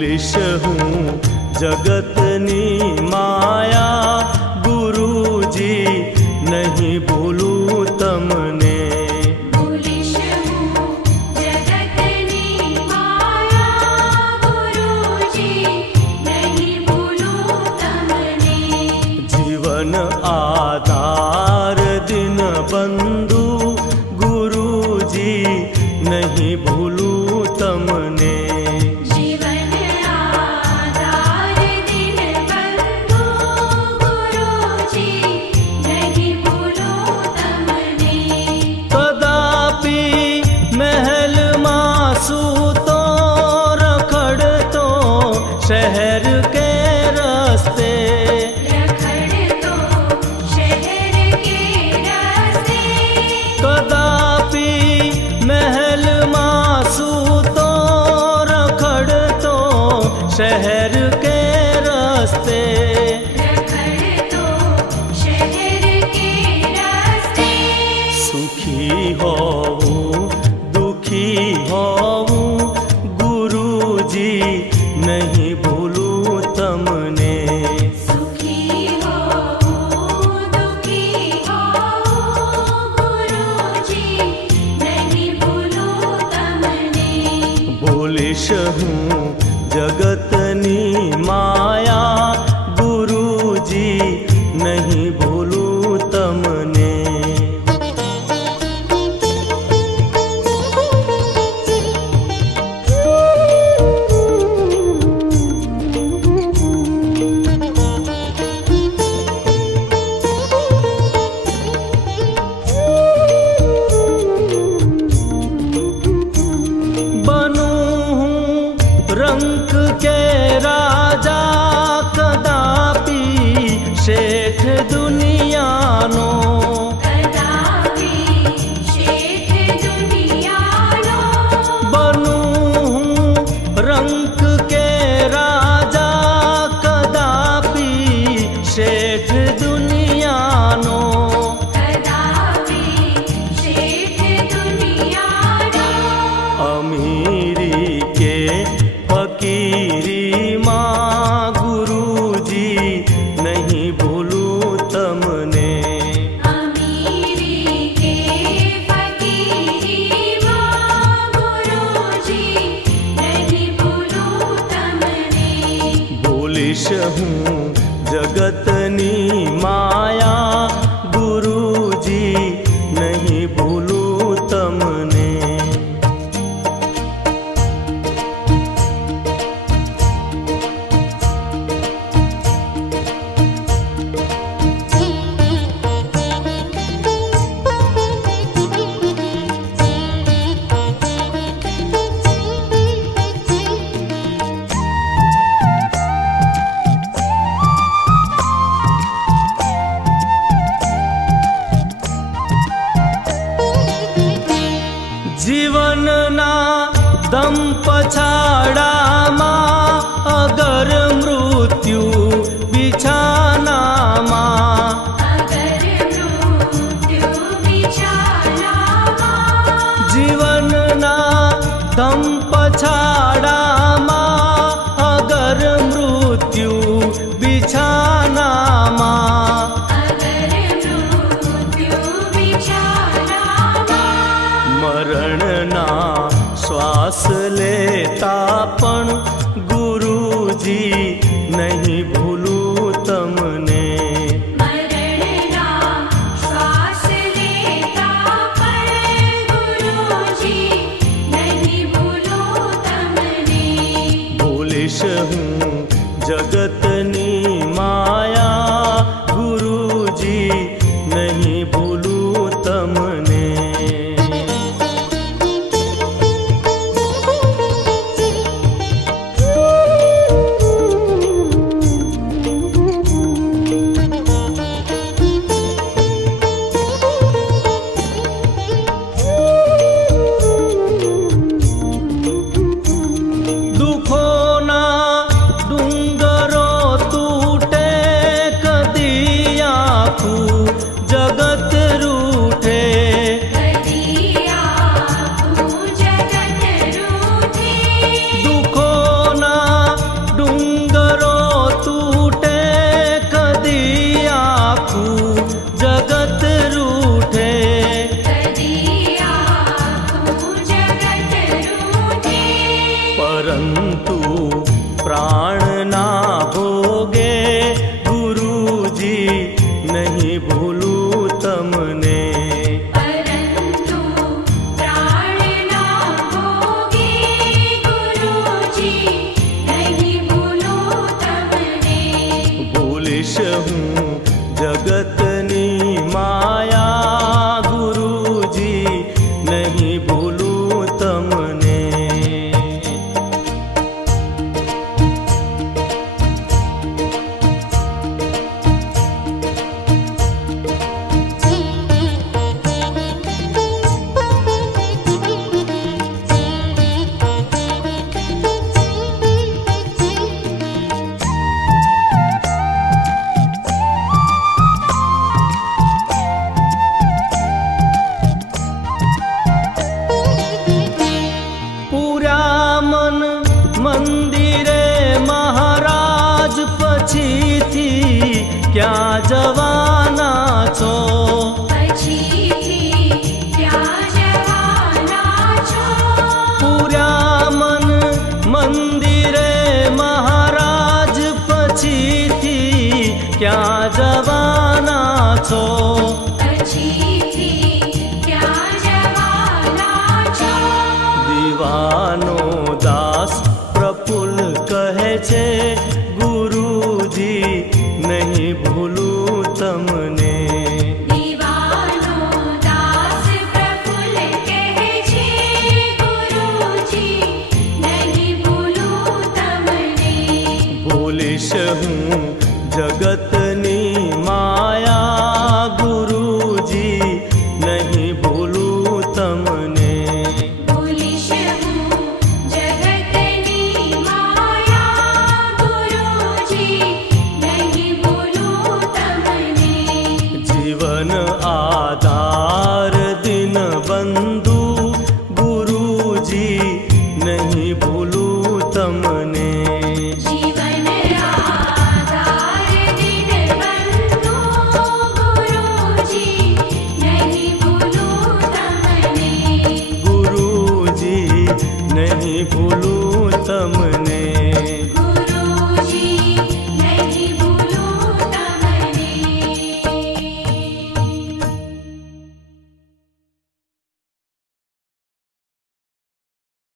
leash हूँ जगतनी माया veras te हूँ जगतनी माया गुरु जी नहीं भू जिवन ना दम अगर मृत्यु बिछानामा अगर मृत्यू ना दम हूँ जगत रहूं जगत नहीं भूलू